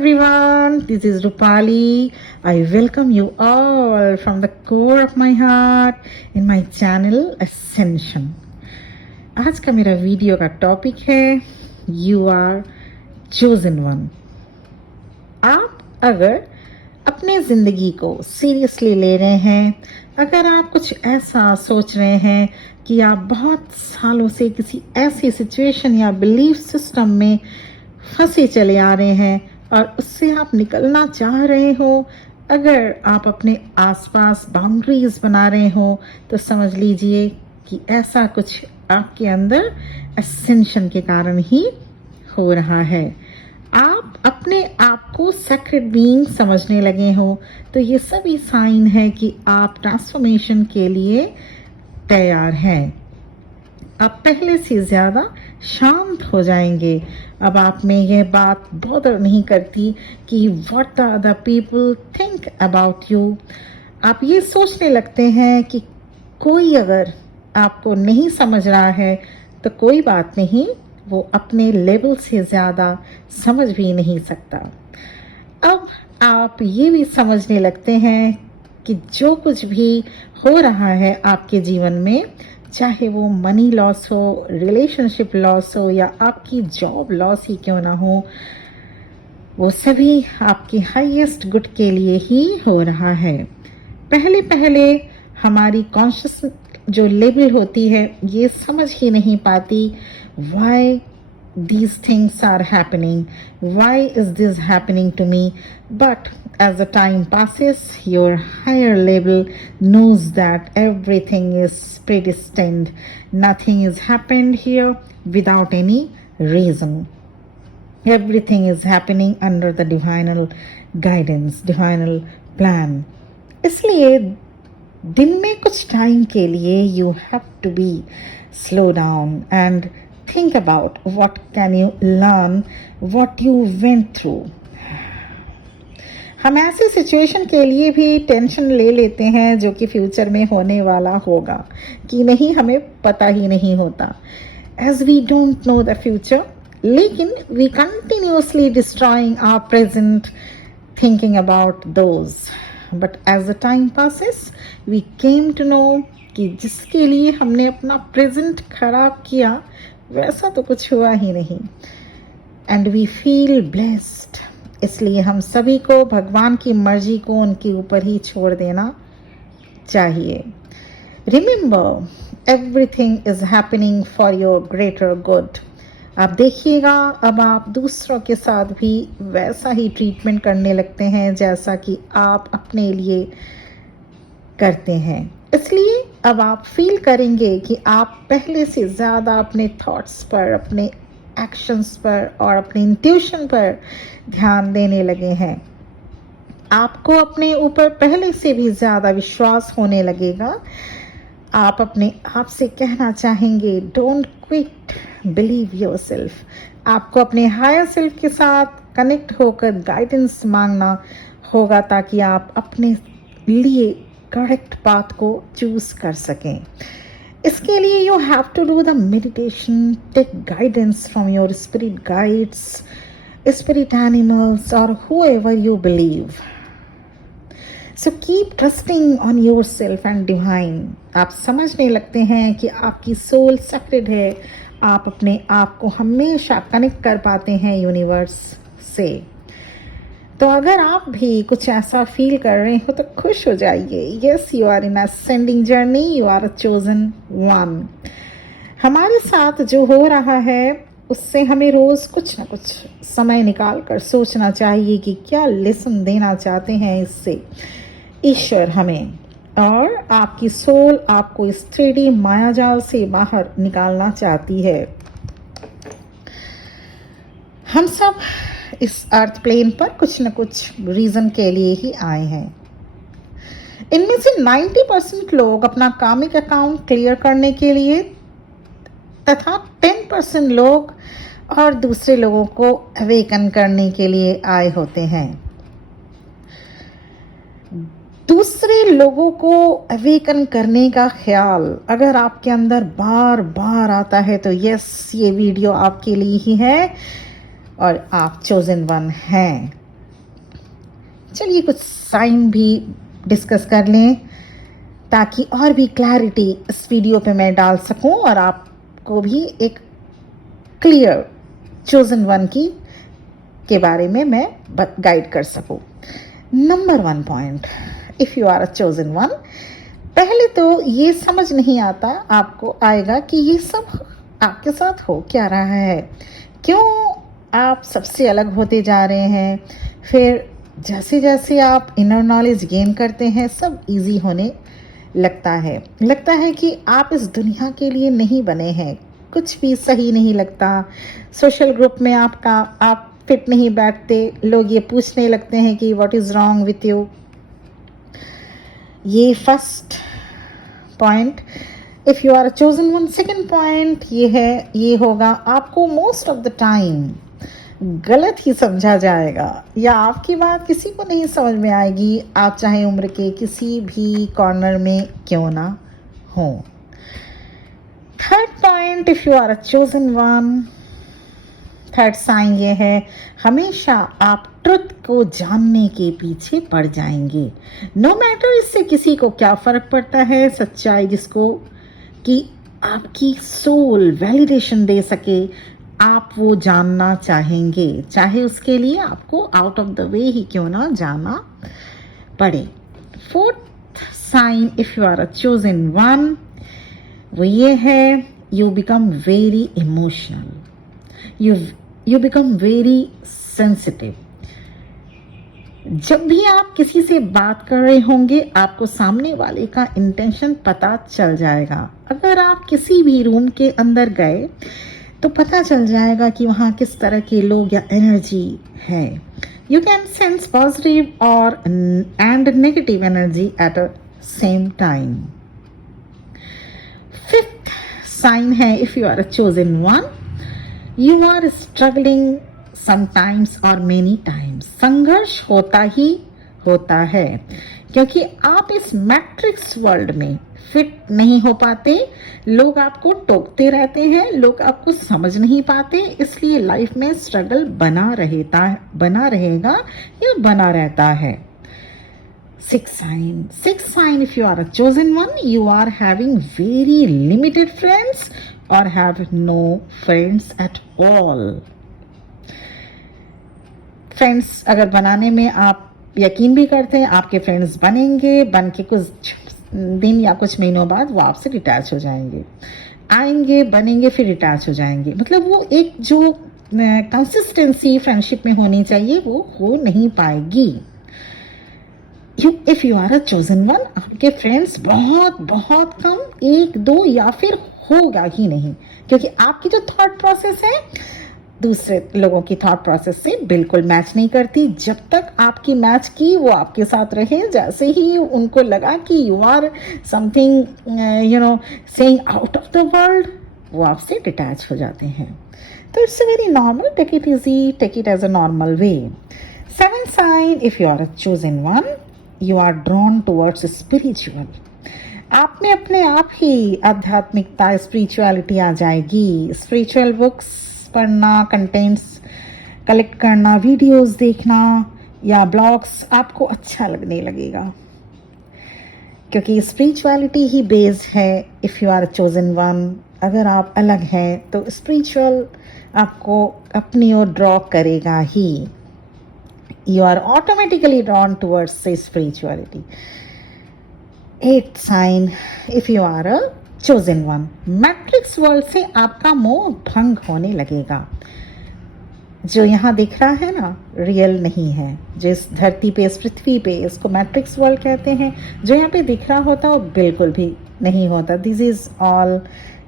everyone, this is Rupali. I welcome you all from the core of my heart in my channel Ascension. आज का मेरा video का topic है you are chosen one. आप अगर अपने ज़िंदगी को सीरियसली ले रहे हैं, अगर आप कुछ ऐसा सोच रहे हैं कि आप बहुत सालों से किसी ऐसी सिचुएशन या बिलीफ सिस्टम में फंसे चले आ रहे हैं और उससे आप निकलना चाह रहे हो, अगर आप अपने आसपास बाउंड्रीज बना रहे हो तो समझ लीजिए कि ऐसा कुछ आपके अंदर एसेंशन के कारण ही हो रहा है। आप अपने आप को सेक्रेड बीइंग समझने लगे हो तो ये सभी साइन है कि आप ट्रांसफॉर्मेशन के लिए तैयार हैं। आप पहले से ज़्यादा शांत हो जाएंगे। अब आप में यह बात बॉदर नहीं करती कि what the other people think about you. आप ये सोचने लगते हैं कि कोई अगर आपको नहीं समझ रहा है तो कोई बात नहीं, वो अपने लेवल से ज़्यादा समझ भी नहीं सकता। अब आप ये भी समझने लगते हैं कि जो कुछ भी हो रहा है आपके जीवन में, चाहे वो मनी लॉस हो, रिलेशनशिप लॉस हो या आपकी जॉब लॉस ही क्यों ना हो, वो सभी आपके हाईएस्ट गुड के लिए ही हो रहा है। पहले पहले हमारी कॉन्शियस जो लेवल होती है ये समझ ही नहीं पाती why these things are happening, why is this happening to me, but as the time passes your higher level knows that everything is predestined, nothing is happened here without any reason, everything is happening under the divinal guidance, divinal plan। इसलिए दिन में कुछ time के लिए you have to be slow down and think about what can you learn, what you went through। हम ऐसे situation के लिए भी टेंशन ले लेते हैं जो कि फ्यूचर में होने वाला होगा कि नहीं, हमें पता ही नहीं होता। As we don't know the future, लेकिन we continuously destroying our present thinking about those, but as the time passes we came to know कि जिसके लिए हमने अपना प्रेजेंट खराब किया वैसा तो कुछ हुआ ही नहीं, एंड वी फील ब्लेस्ड। इसलिए हम सभी को भगवान की मर्जी को उनके ऊपर ही छोड़ देना चाहिए। Remember everything is happening for your greater good. आप देखिएगा अब आप दूसरों के साथ भी वैसा ही ट्रीटमेंट करने लगते हैं जैसा कि आप अपने लिए करते हैं। इसलिए अब आप फील करेंगे कि आप पहले से ज़्यादा अपने थॉट्स पर, अपने एक्शंस पर और अपने इंट्यूशन पर ध्यान देने लगे हैं। आपको अपने ऊपर पहले से भी ज़्यादा विश्वास होने लगेगा। आप अपने आप से कहना चाहेंगे डोंट क्विट, बिलीव योरसेल्फ। आपको अपने हायर सेल्फ के साथ कनेक्ट होकर गाइडेंस मांगना होगा ताकि आप अपने लिए करेक्ट पाथ को चूज कर सकें। इसके लिए you have to do the meditation, take guidance from your spirit guides, spirit animals और whoever you believe. So keep trusting on yourself and divine। आप समझने लगते हैं कि आपकी सोल सेक्रेड है। आप अपने आप को हमेशा कनेक्ट कर पाते हैं यूनिवर्स से। तो अगर आप भी कुछ ऐसा फील कर रहे हो तो खुश हो जाइए। Yes, you are in ascending journey, you are chosen one. हमारे साथ जो हो रहा है उससे हमें रोज़ कुछ ना कुछ समय निकाल कर सोचना चाहिए कि क्या लेसन देना चाहते हैं इससे ईश्वर हमें, और आपकी सोल आपको इस 3D मायाजाल से बाहर निकालना चाहती है। हम सब इस अर्थ प्लेन पर कुछ न कुछ रीज़न के लिए ही आए हैं। इनमें से 90% लोग अपना कार्मिक अकाउंट क्लियर करने के लिए तथा 10% लोग और दूसरे लोगों को अवेकन करने के लिए आए होते हैं। दूसरे लोगों को अवेकन करने का ख्याल अगर आपके अंदर बार बार आता है तो यस, ये वीडियो आपके लिए ही है और आप चोजन वन हैं। चलिए कुछ साइन भी डिस्कस कर लें ताकि और भी क्लैरिटी इस वीडियो पे मैं डाल सकूं और आपको भी एक क्लियर चोजन वन की के बारे में मैं गाइड कर सकूं। Number 1 point, if you are a chosen one, पहले तो ये समझ नहीं आता आपको आएगा कि ये सब आपके साथ हो क्या रहा है, क्यों आप सबसे अलग होते जा रहे हैं। फिर जैसे जैसे आप इनर नॉलेज गेन करते हैं सब इजी होने लगता है कि आप इस दुनिया के लिए नहीं बने हैं। कुछ भी सही नहीं लगता, सोशल ग्रुप में आप फिट नहीं बैठते, लोग ये पूछने लगते हैं कि what is wrong with you. ये first point, if you are a chosen one. Second point ये होगा आपको मोस्ट ऑफ द टाइम गलत ही समझा जाएगा या आपकी बात किसी को नहीं समझ में आएगी, आप चाहे उम्र के किसी भी कॉर्नर में क्यों ना हो। Third point, if you are a chosen one, third sign ये है हमेशा आप ट्रुथ को जानने के पीछे पड़ जाएंगे। नो मैटर इससे किसी को क्या फ़र्क पड़ता है, सच्चाई जिसको कि आपकी सोल वैलिडेशन दे सके आप वो जानना चाहेंगे, चाहे उसके लिए आपको आउट ऑफ द वे ही क्यों ना जाना पड़े। Fourth sign, if you are a chosen one, वो ये है you become very emotional, you become very sensitive. जब भी आप किसी से बात कर रहे होंगे आपको सामने वाले का इंटेंशन पता चल जाएगा। अगर आप किसी भी रूम के अंदर गए तो पता चल जाएगा कि वहाँ किस तरह के लोग या एनर्जी है। यू कैन सेंस पॉजिटिव और and negative energy at a same time. Fifth sign है, if you are a chosen one, you are struggling sometimes और मेनी टाइम्स। संघर्ष होता ही होता है क्योंकि आप इस मैट्रिक्स वर्ल्ड में फिट नहीं हो पाते, लोग आपको टोकते रहते हैं, लोग आपको समझ नहीं पाते, इसलिए लाइफ में स्ट्रगल बना रहेगा या बना रहता है। Six sign, if you are a chosen one, you are having very limited friends और have no friends at all. Friends अगर बनाने में आप यकीन भी करते हैं आपके फ्रेंड्स बनेंगे, बन के कुछ दिन या कुछ महीनों बाद वो आपसे डिटैच हो जाएंगे, आएंगे बनेंगे फिर डिटैच हो जाएंगे। मतलब वो एक जो कंसिस्टेंसी फ्रेंडशिप में होनी चाहिए वो हो नहीं पाएगी। If you are a chosen one, आपके फ्रेंड्स बहुत बहुत कम, एक दो या फिर होगा ही नहीं, क्योंकि आपकी जो थॉट प्रोसेस है दूसरे लोगों की थॉट प्रोसेस से बिल्कुल मैच नहीं करती। जब तक आपकी मैच की वो आपके साथ रहे, जैसे ही उनको लगा कि you are something saying out of the world, वो आपसे डिटैच हो जाते हैं। तो it's very normal, take it easy, take it as a normal way. Seven sign, if you are a chosen one, you are drawn towards spiritual. आप में अपने आप ही आध्यात्मिकता स्पिरिचुअलिटी आ जाएगी। स्पिरिचुअल बुक्स पढ़ना, कंटेंट्स कलेक्ट करना, वीडियोस देखना या ब्लॉग्स आपको अच्छा लगने लगेगा, क्योंकि स्पिरिचुअलिटी ही बेस्ड है। If you are a chosen one, अगर आप अलग हैं तो स्पिरिचुअल आपको अपनी ओर ड्रॉ करेगा ही। You are automatically drawn towards spirituality. Eight sign, if you are a chosen one, matrix world से आपका मोह भंग होने लगेगा। जो यहाँ दिख रहा है ना रियल नहीं है, जो इस धरती पे, इस पृथ्वी पे, इसको मैट्रिक्स वर्ल्ड कहते हैं। जो यहाँ पे दिख रहा होता वो बिल्कुल भी नहीं होता। This is all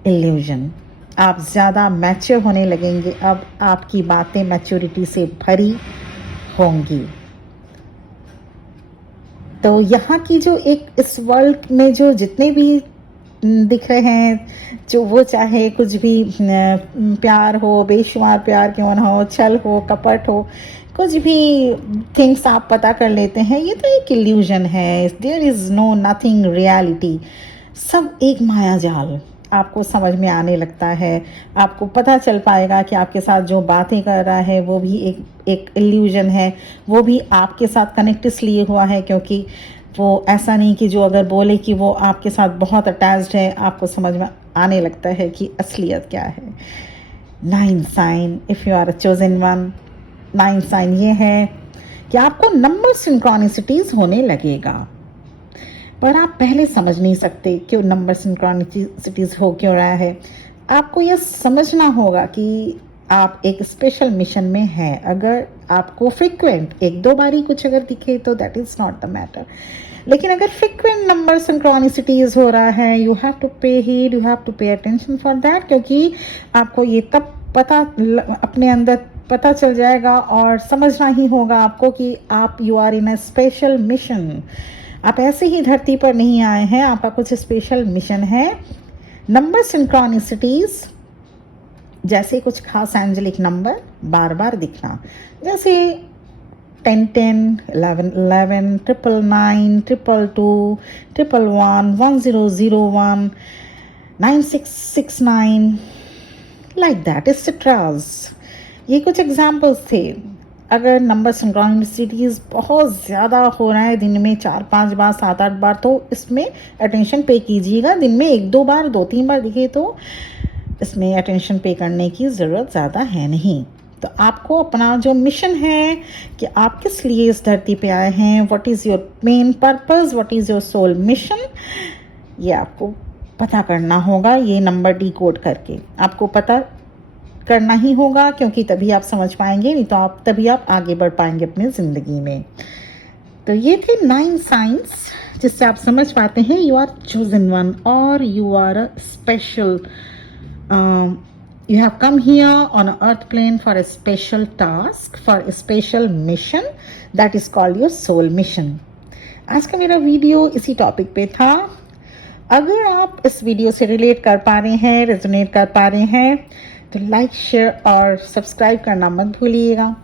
illusion. आप ज़्यादा मैच्योर होने लगेंगे, अब आपकी बातें मैच्योरिटी से भरी होंगी। तो यहाँ की जो एक इस वर्ल्ड में जो जितने भी दिख रहे हैं, जो वो चाहे कुछ भी प्यार हो, बेशुमार प्यार क्यों ना हो, छल हो, कपट हो, कुछ भी थिंग्स आप पता कर लेते हैं, ये तो एक इल्यूजन है। There is no nothing reality, सब एक माया जाल। आपको समझ में आने लगता है, आपको पता चल पाएगा कि आपके साथ जो बातें कर रहा है वो भी एक इल्यूजन है, वो भी आपके साथ कनेक्ट इसलिए हुआ है क्योंकि वो ऐसा नहीं कि जो अगर बोले कि वो आपके साथ बहुत अटैच्ड है, आपको समझ में आने लगता है कि असलियत क्या है। 9 sign, if you are a chosen one, 9 sign ये है कि आपको नंबर सिंक्रोनिसिटीज होने लगेगा, पर आप पहले समझ नहीं सकते क्यों नंबर सिंक्रोनिसिटीज हो क्यों रहा है। आपको यह समझना होगा कि आप एक स्पेशल मिशन में हैं। अगर आपको फ्रिक्वेंट एक दो बारी कुछ अगर दिखे तो that is not the matter, लेकिन अगर फ्रिक्वेंट नंबर सिंक्रोनिसिटीज हो रहा है, you have to pay heed, you have to pay attention for that, क्योंकि आपको ये तब पता अपने अंदर पता चल जाएगा और समझना ही होगा आपको कि आप you are in a special mission. आप ऐसे ही धरती पर नहीं आए हैं, आपका कुछ स्पेशल मिशन है। नंबर सिंक्रोनिसिटीज जैसे कुछ खास एंजेलिक नंबर बार बार दिखना, जैसे 10 10, 11 11, 999, 222, 111, 1001, 9669, लाइक दैट एक्सेट्रास। ये कुछ एग्जाम्पल्स थे। अगर नंबर सिंक्रोनिसिटीज बहुत ज़्यादा हो रहा है, दिन में 4-5 बार 7-8 बार, तो इसमें अटेंशन पे कीजिएगा। दिन में 1-2 बार 2-3 बार दिखे तो इसमें अटेंशन पे करने की ज़रूरत ज़्यादा है नहीं। तो आपको अपना जो मिशन है कि आप किस लिए इस धरती पे आए हैं, what is your main purpose, what is your soul mission, ये आपको पता करना होगा। ये नंबर डिकोड करके आपको पता करना ही होगा, क्योंकि तभी आप समझ पाएंगे, नहीं तो तभी आप आगे बढ़ पाएंगे अपनी ज़िंदगी में। तो ये थे 9 साइंस जिससे आप समझ पाते हैं यू आर चोजन वन और you are a special, you have come here on an earth plane for a special task, for a special mission that is called your soul mission. आज का मेरा video इसी topic पे था। अगर आप इस वीडियो से रिलेट कर पा रहे हैं, रेजोनेट कर पा रहे हैं, तो लाइक, शेयर और सब्सक्राइब करना मत भूलिएगा,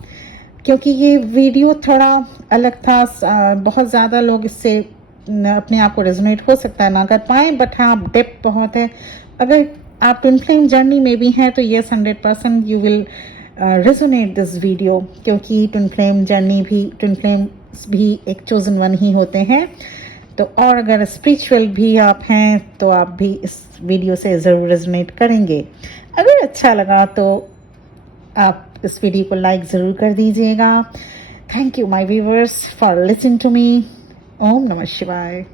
क्योंकि ये वीडियो थोड़ा अलग था। बहुत ज़्यादा लोग इससे अपने आप को रेजोनेट हो सकता है ना कर पाए, बट हाँ डेप्थ बहुत है। अगर आप ट्विन फ्लेम जर्नी में भी हैं तो yes 100% you will resonate this video, क्योंकि ट्विन फ्लेम जर्नी भी, ट्विन फ्लेम्स भी एक चोजन वन ही होते हैं। तो और अगर स्पिरिचुअल भी आप हैं तो आप भी इस वीडियो से ज़रूर रेजोनेट करेंगे। अगर अच्छा लगा तो आप इस वीडियो को लाइक ज़रूर कर दीजिएगा। Thank you my viewers for listening to me. ओम नमः शिवाय।